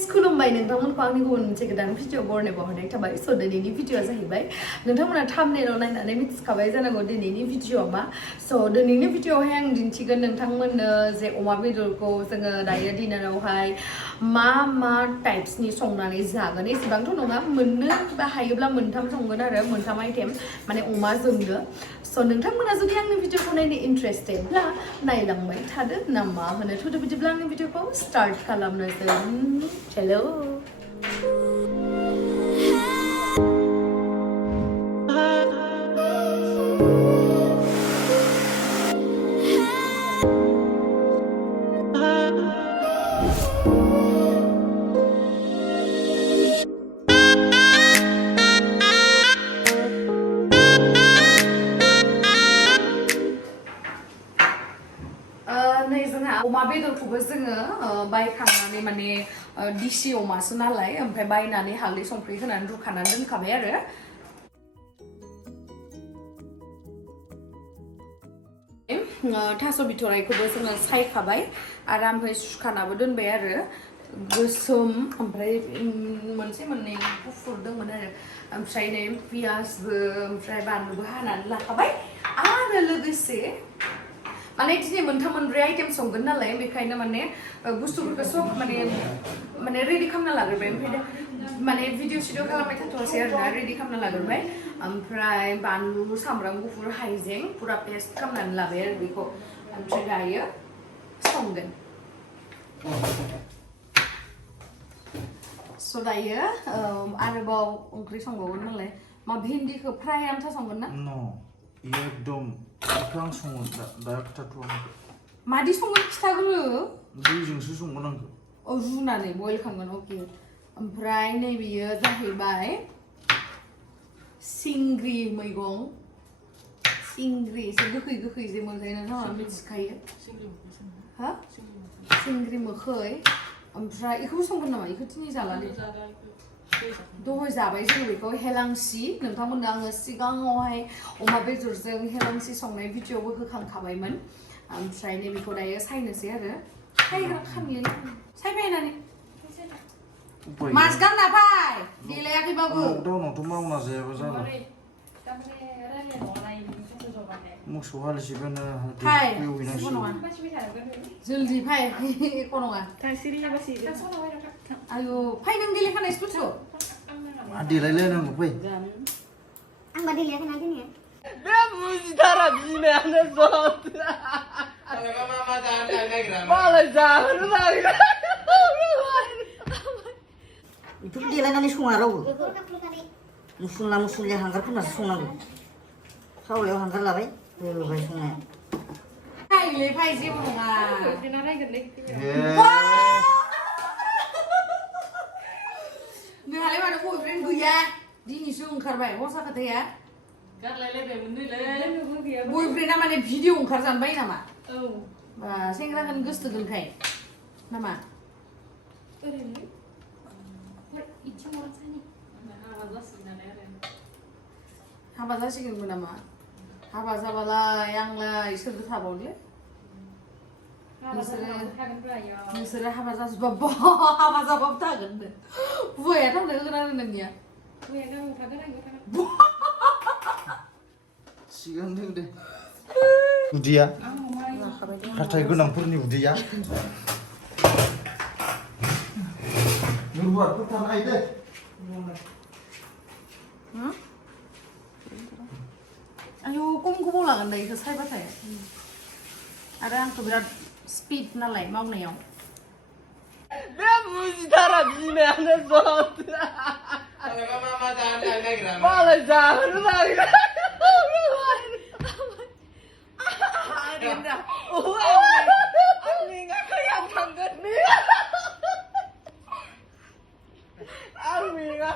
guys, खुलुमबाय नोंथांमोनखौ आंनि गुबुन मोनसे गोदान भिडिअ बरनाय बावहरनाय थाबाय स' दिनैनि भिडिअआ जाहैबाय नोंथांमोना थाम्बनेइलाव नायनानै मिथिखाबाय जानांगौ दिनैनि भिडिअआ मा स' दिनैनि भिडिअआवहाय आं दिन्थिगोन नोंथांमोननो जे अमा बेदरखौ जोङो दायो डिनारावहाय मा टाइप्सनि संनानै जागोन एसेबांथ' नङा मोननो बा हायोब्ला मोनथाम संगोन आरो मोनथाम आइटेम माने अमाजोंनो स' नोंथांमोना जुदि आंनि भिडिअखौ नायनो इन्ट्रेस्टेडब्ला नायलांबाय थादो ना मा होनो थ'दो बिदिब्ला आंनि भिडिअखौ स्टार्ट खालामनोसै हेलो अमा बेदरखौबो जोङो बायखांनानै माने दिसि अमासो नालाय ओमफ्राय बायनानै हालदै संख्रि होनानै रुखानानै दोनखाबाय आरो थास' बिथराइखौबो जोङो सायखाबाय आरामहै सुखानाबो दोनबाय आरो गोसोम ओमफ्राय मोनसे मोननै गुफुर दंमोन आरो ओमफ्राय नै पियासबो ओमफ्राय बानलुबो हानानै लाखाबाय आरो लोगोसे माने दिनै मोनथाम मोनब्रै आइटेम संगोन नालाय बेखायनो माने बुस्थुफोरखौ सब माने रेडि खालामना लाग्रोबाय ओमफ्राय माने भिडिअ सिडिअ खालामबाय थाथ'वासै आरोना रेडि खालामना लाग्रोबाय ओमफ्राय बानलु सामब्राम गुफुर हाइजें पुरा पेस्ट खालामनानै लाबाय आरो बेखौ ओमफ्राय दायो संगोन स' दायो आरोबाव ओंख्रि संबावगोन नालाय मा भिन्दिखौ फ्राय आमथा संगोन ना एकदम आं सङो दा खोथाथ'आ मादि संगोन खिथाग्रो दैजोंसो संगोन आंखौ रुनानै बयल खालामगोन अके ओमफ्राय नै बेयो जाहैबाय सिंग्रि मैगं सिंग्रि एसे गोखै गोखै जे मोनजायो नोंथाङा मिथिखायो हा सिंग्रि मोखै ओमफ्राय बेखौबो संगोन नामा बेखौ दिनै जालालै दहाय जाबाय जों बेखौ हेलांसि नोंथांमोननो आङो सिगाङावहाय अमा बेदरजों हेलांसि संनाय भिडिअबो होखांखाबायमोन ओमफ्राय नै बेखौ दायो सायनोसै आरो सायग्रा खानलै सायबाय होननानै मास गानना फाय देलायाखैबाबो लकडाउनावथ' मावना जायाबा जाला मोसौ हालिसेबानो फाय जल्दि फाय एख' नङा आयु फाय नों देलायखानायसो बुस्थु देलायलायनांगौ फै आंबा देलायाखैना दिनै बे बुजिथारा बिमायानो जत मालाय जाहोनो नागिरा बेफोर देलायनानै सङा रावबो मुसुला मुसुलिया हांगार फोननासो संनांगौ सावलायाव हांगार लाबाय होबाय संनाया फायलै फाय जेबो नङा नोंहालाय मानो बयफ्रेन्ड गैया दिनैसो ओंखारबाय हरसा खोथाया बयफ्रेन्डआ माने भिडिअ ओंखारजानबाय नामा बा सेंग्राखौनो गोसोथोगोनखाय नामा हाबा जासिगोनबो नामा हाबा जाबालाय आंलाय सोरदो थाबावलै नोंसोरो हाबा जाजोबा हाबा जाबाबो थागोन बुवाया थांनो होगोन आरो नोंनिया सिगांदों दे उदैया हाथाय गोनांफोरनि उदैया हौवाफोर थानो हायो दे आयु खम गोबाव लागोन दा बेखौ सायबाथाय आरो आंखौ बिराद स्पिड नालाय मावनायाव बे बुजिथारा बिमायानो जत मालाय जाहोनो नागिरा आं थांगोन आं मेङा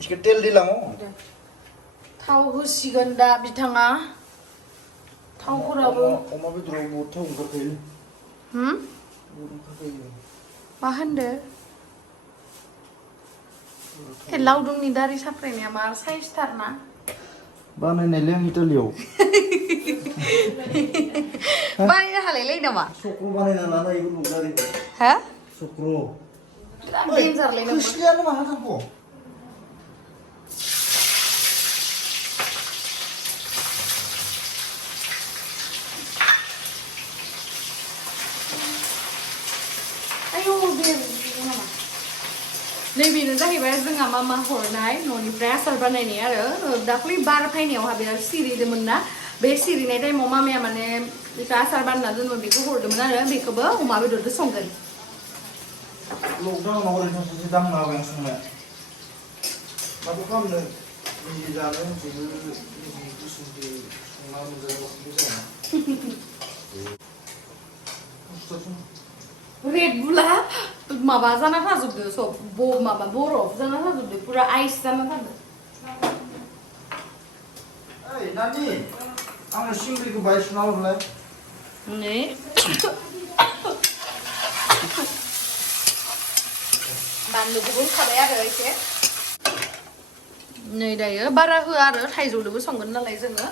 इसके तेल दिलाङो थाव होसिगोन दा बिथाङा थावफोराबो अमा बेदराव बहुद थाव ओंखारखायो मा होनदो लावदुमनि दारि साफ्रायनाया मा साइजथार ना बानायनायलै आं इटालियाव बानायनो हालायलाय नामा सक्र बानायना लाना इखौ नुजारि हा सक्र बिराद डेन्जारलै नों खोस्लियानो माहा थांखो आयौ बे नामा नैबेनो जाहैबाय जोंहा मा हरनाय न'निफ्राय आसार बानायनाय आरो दाख्लै बार फैनायावहा बिराद सिरिदोंमोन ना बे सिरिनाय टाइमाव मामाया माने बेखौ आसार बानायना दोनोमोन बेखौ हरदोंमोन आरो बेखौबो अमा बेदरजों संगोन लकडाउनाव ओरैनो सासे दांना होबाय आं संनाया माथो खालामनो निजे जानो जेबो निजे गोसोमखौ संना मोनजायाबाबो जाया रेड बुला माबा जाना थाजोबदो सब माबा बरफ जाना थाजोबदो पुरा आइस जाना थादो ओइ नानि आंनो सिंग्रिखौ बाय सुना हरलाय नै बानलुखौबो होखाबाय आरो एसे नै दायो बारा होआ आरो थाइजौदोबो संगोन नालाय जोङो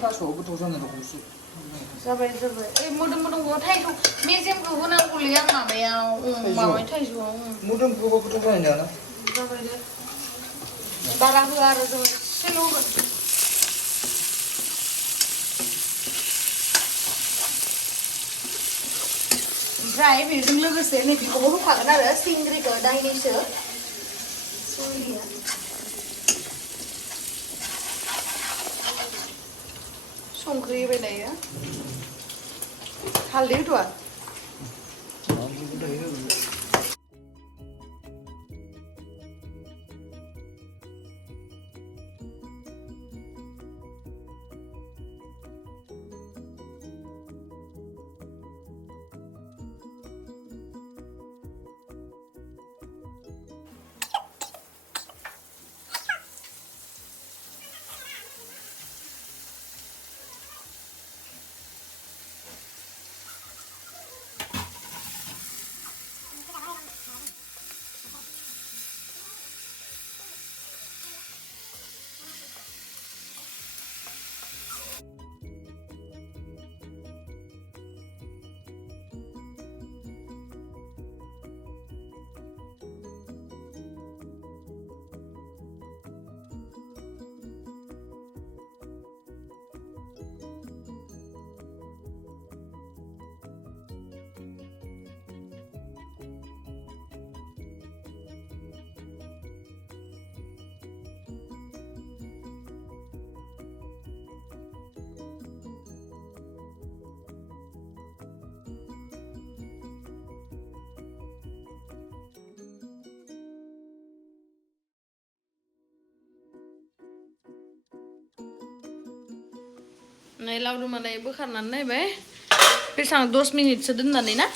थास'आव गोथाव जानाय रखमसो जाबाय ओइ मोदोमखौ थाइजौ मेजेमखौ होनांगौलै आं माबायाव माबाय थाइजौआव मोदोमखौबो गोथाव जानाय नङाना जाबाय दे बारा होआ आरो जों एसेल' होगोन ओमफ्राय बेजों लोगोसे नैबेखौबो होखागोन आरो सिंग्रिखौ दाइनैसो सिंग्रिया संख्रि होबाय दायो हालदै होथ'आ नै लावदुमालाय बोखारनानै नायबाय बेसेबां 10 मिनिटसो दोननानै ना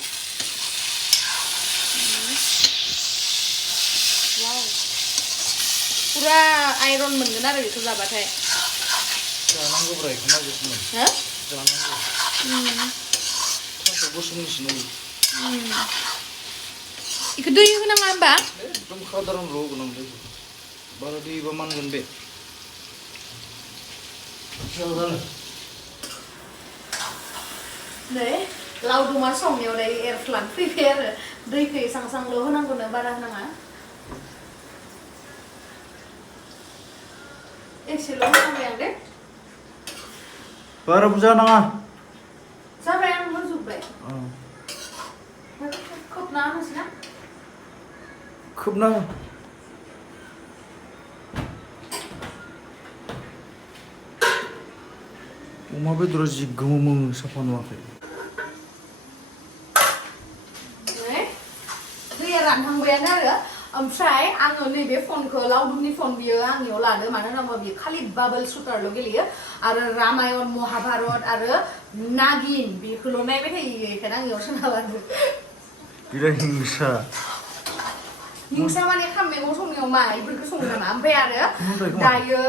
वाव पुरा आइरन मोनगोन आरो बेखौ जाबाथाय जानांगौब्रा बेखौ नागिरदोंमोन हो जानांगौ थास' गोसोमनिसो नुयो बेखौ दै होनाङा होमबा एकदम खादारन ल' होगोन आं दैखौ बारा दै होबा मानगोन बे नै लावदुमा संनायाव दायो एरफ्लान फैबाय आरो दैखौ एसांल' होनांगौनो बारा होनाङा एसेल' होनांबाय आं दे बारा बुरजा नाङा जाबाय आं होजोब्बाय खोबना होनोसै ना खोबना हो अमा बेदरा जि गोमो साफा नुवाखै दैया रानहांबायानो आरो ओमफ्राय आङो नैबे फनखौ लावदुमनि फन बियो आंनियाव लादो मानो होनोबा बियो खालि बाबल सुटारल' गेलेयो आरो रामायण महाभारत आरो नागिन बेखौल' नायबाय थायो बेखायनो आंनियाव सोना लादो बिराद हिंसा हिंसा माने खाम मैगं संनायाव मा इफोरखौ सङो नामा ओमफ्राय आरो दायो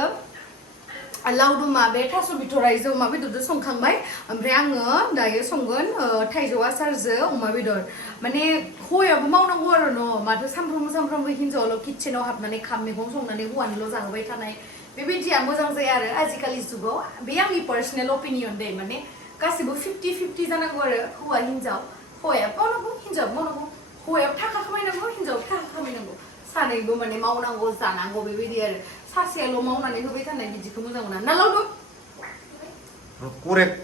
लावदुमा बे थास' बिथराइजों अमा बेदरजों संखांबाय ओमफ्राय आङो दायो संगोन थाइजौ आसारजों अमा बेदर माने हौवायाबो मावनांगौ आरो न' माथो सानफ्रोमबो हिनजावाल' किटचेनाव हाबनानै खाम मैगं संनानै हौवानिल' जाहोबाय थानाय बेबायदिया मोजां जाया आरो आजिखालि जुगाव बे आंनि पार्सनेल अपिनियन दे माने गासिबो 50-50 जानांगौ आरो हौवा हिन्जाव हौवाया मावनांगौ हिन्जाव मावनांगौ हौवायाबो थाखा खामायनांगौ हिन्जाव थाखा खामायनांगौ सानैबो माने मावनांगौ जानांगौ बेबायदि आरो सासेयाल' मावनानै होबाय थानाय बिदिखौ मोजां मोना ना लावदुम Correct.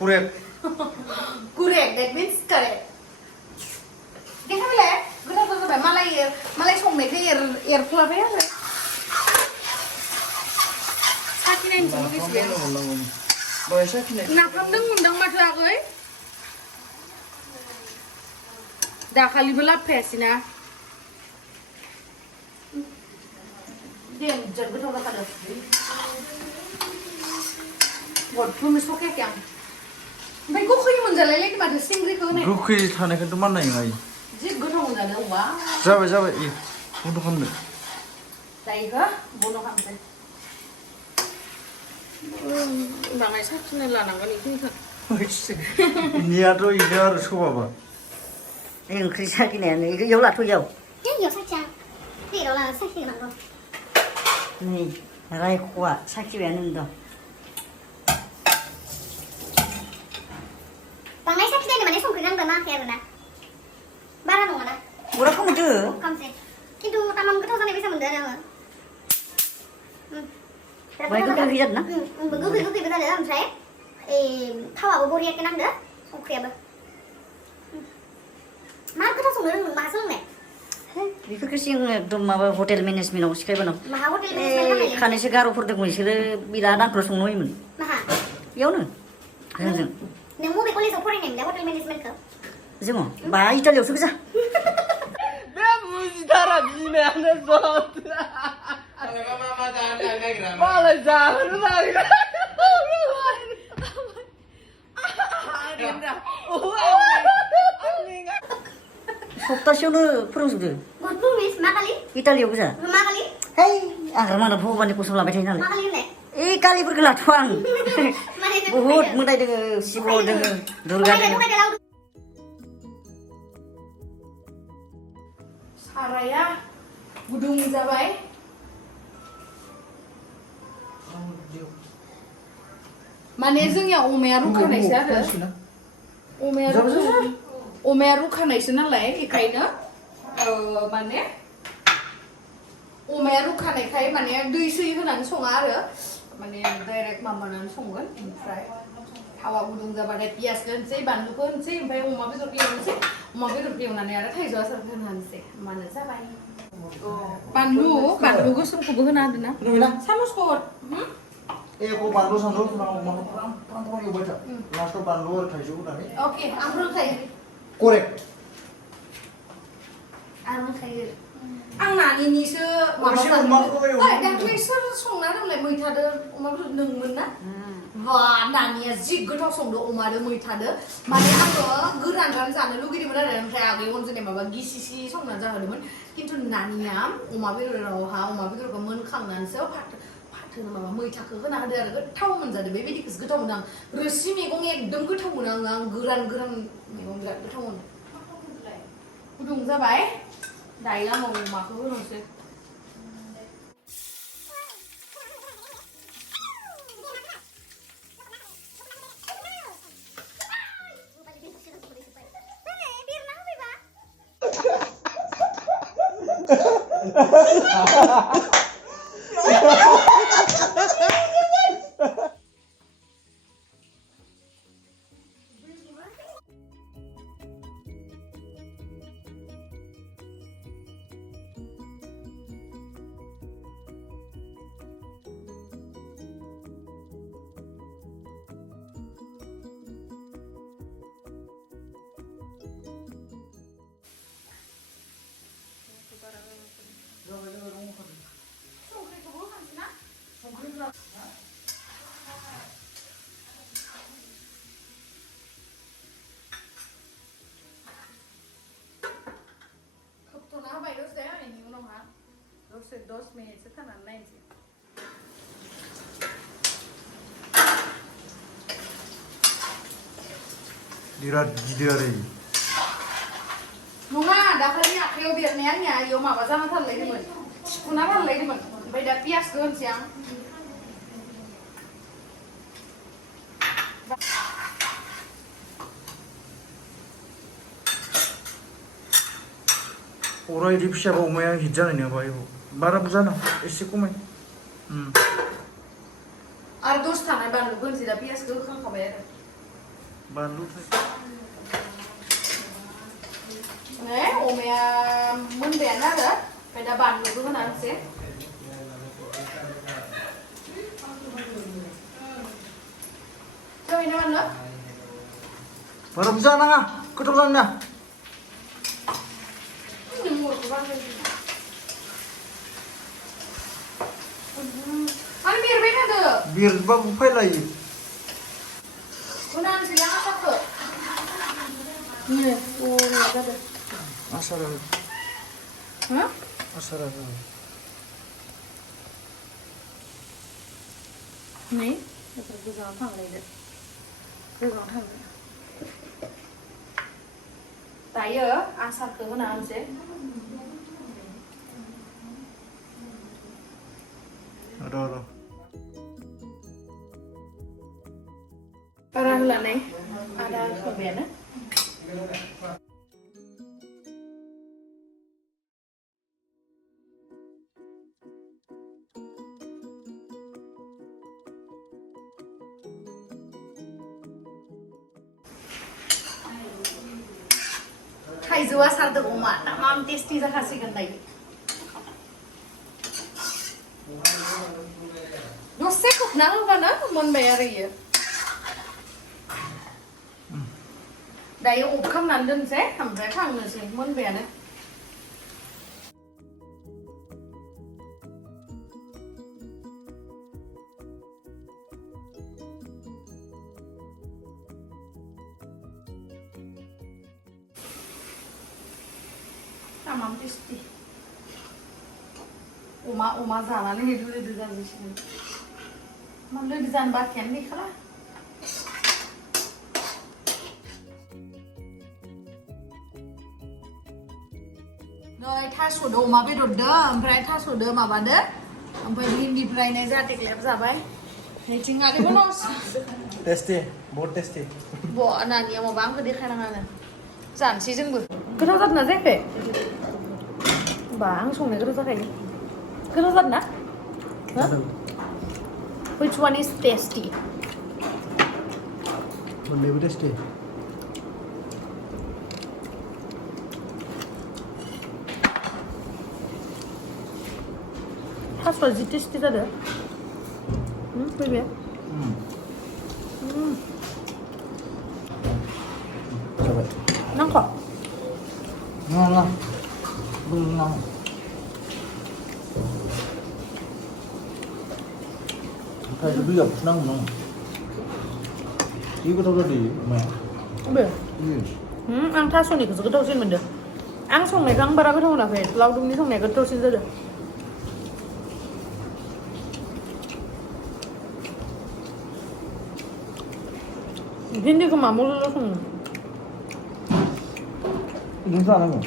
Correct, that means correct. देखा बेलाय गोथाव जाबाय मालाय संनायखौ एरफ्लाबाय आरो साखिनायनोसो लुगैसिगोन नाफामदों मोनदां माथो आगै दाखालिबो लाबोफायासैना देनजार गोथाव जाखादों गदखौनो सखायाखै आं ओमफ्राय गोखै मोनजालायलायदों माथो सिंग्रिखौ होनाय गोखै थानायखौथ' माननाय नङा जि गोथाव मोनजादों वा जाबाय बन्द' खालामदो दायोखौ बन्द' खालामसै बाङाय साखिनो लानांगोन बेखिनिखौ इनियाथ' इनो आरो सबाबा ओंख्रि साखिनायानो इयाव लाथ' इयाव साखिया प्लेटाव लाना साखिनांगौ नै रायख'आ साखिबायानो होनदों बाङाय साखिनायनो माने संख्रि नांगौ नाङाखै आरोना बारा नङाना बुराखौ मोनदो खमसे खिन्थु तामाम गोथाव जानाय बायसा मोनदों आरो आङो बाय गोखै जादों ना गोखैबो जादों ओमफ्राय थावाबो बरियाके नांदो संख्रियाबो मा गोथाव संनो रोंदों मा सोलोंनाय बेफोरखौ सिगां एकदम माबा हटेल मेनेजमेन्टआव सिखायबोनां माहा हटेल मेनेजमेन्ट खानैसो गार'फोर दंमोन बिसोरो बिराद आंखौ संनो होयोमोन माहा बेयावनो जोंजों नों बबे कलेजाव फरायनाय मोनदों हटेल मेनेजमेन्टखौ जोङो बा इटालियावसो गोजा बे बुजिथारा बिमायानो जत मालाय जाहोनो नागिरा सप्तासेयावनो फोरोंजोबदो गुड मा खालि इटालियाव गोजा मा खालि है आंहा मानो भगबाननि कसम लाबाय थायो मा नालाय खालि होनलाय ए कालिफोरखौ लाथ'वा आं बहुद मोदाय दोङो शिब दोङो दुर्गा दोङो साराया गुदुं जाबाय माने जोंनिया अमाया रुखानायसो आरो अमाया रुखानायसो नालाय बेखायनो माने अमाया रुखानायखाय माने दै सै होनानै सङा आरो माने डाइरेक्ट माबानानै संगोन ओमफ्राय थावा गुदुं जाबाथाय पियासखौ होनोसै बानलुखौ होनोसै ओमफ्राय अमा बेदरखौ एवनोसै अमा बेदरखौ एवनानै आरो थाइजौ आसारखौ होना होनोसै होमबानो जाबाय बानलु गोसोमखौबो होना होदों ना सामसखौ हर एखौ बानलु सानलु अमाखौ फ्राम एवबाय था लास्टआव बानलु आरो थाइजौ होनानै अके आं रोंखायो करेक्ट आं रोंखायो आं नानिनिसो माबा दाख्लै सोर संना होनलाय मैथादो अमा बेदर नोंमोन ना बा नानिया जि गोथाव संदो अमादो मैथादो माने आङो गोरान जानो लुगैदोंमोन आरो ओमफ्राय आगै अनजनाय माबा गिसिसि संना जाहोदोंमोन खिन्थु नानिया अमा बेदरखौ मोनखांनानैसो फाथो माबा मैथाखौ होना होदो आरो गोथाव मोनजादों बेबायदिखौसो गोथाव मोनो आं रोसि मैगं एकदम गोथाव मोनो आं गोरान मैगं बिराद गोथाव मोनो गुदुं जाबाय दायो आं अमाखौ होनोसै दसे 10 मिनिटसो थानानै नायनोसै बिराद गिदिर आरो नङा दाखालि आखायाव बेरनाया आंनिया इयाव माबा जाना थालायदोंमोन थिफुना थालायदोंमोन ओमफ्राय दा पियासखौ होनसै आं अरा इदि फिसाबा अमाया हिट जानाय नङा बाहाय बारा बुरजा नाङा एसे खमाय आरो दसे थानाय बानलुखौ होनोसै दा पियासखौ होखांखाबाय आरो बानलु अमाया मोनबायानो आरो ओमफ्राय दा बानलुखौ होना होनोसै जाबायना बानलु बारा बुरजा नाङा गोथाव जानो ना आरो बेरबाय थादो बेरबाबो फैलायो होना होनोसै ना आसारखौ जादों आसारा हा आसारा नै गोजानाव थांलायदो गोजानाव थांदो दायो आसारखौ होना होनोसै र' बारा होलानै आदा होबायानो थाइजौ आसारदो अमा नामाम टेस्टि जाखासिगोन दायो दसे खोबना होबानो मोनबाय आरो इयो दायो अफ खालामनानै दोनसै ओमफ्राय खांनोसै मोनबायानो नामाम टेस्टि अमा जानानै लोदो जाजोबसिगोन मा लोदो जानो बाखियानो गैखाला नै थास'दो अमा बेदरदो ओमफ्राय थास'दो माबादो ओमफ्राय भिन्दिफ्रायनो जाहाथे ग्लेब जाबाय नैथिं आरोबो नस टेस्टि बहुत टेस्टि नानिया माबा आंखौ देखायनाङानो जानोसै जोंबो गोथाव जादोंना जायाखै बा आं संनाय गोथाव जाखायो गोथाव जादोंना which one is tasty मोननैबो टेस्टि थास'आ जि टेस्टि जादों फैबाय जाबाय नांख' नाङा नाङा ओमफ्राय दैया फुनांगौ नाङा जि गोथाव जादों अमाया बे आं थास'निखौसो गोथावसिन मोनदों आं संनायखौ आं बारा गोथाव मोनाखै लावदुमनि संनाया गोथावसिन जादों भिन्दिखौ मा मजा सङो बिदिनो जानांगौ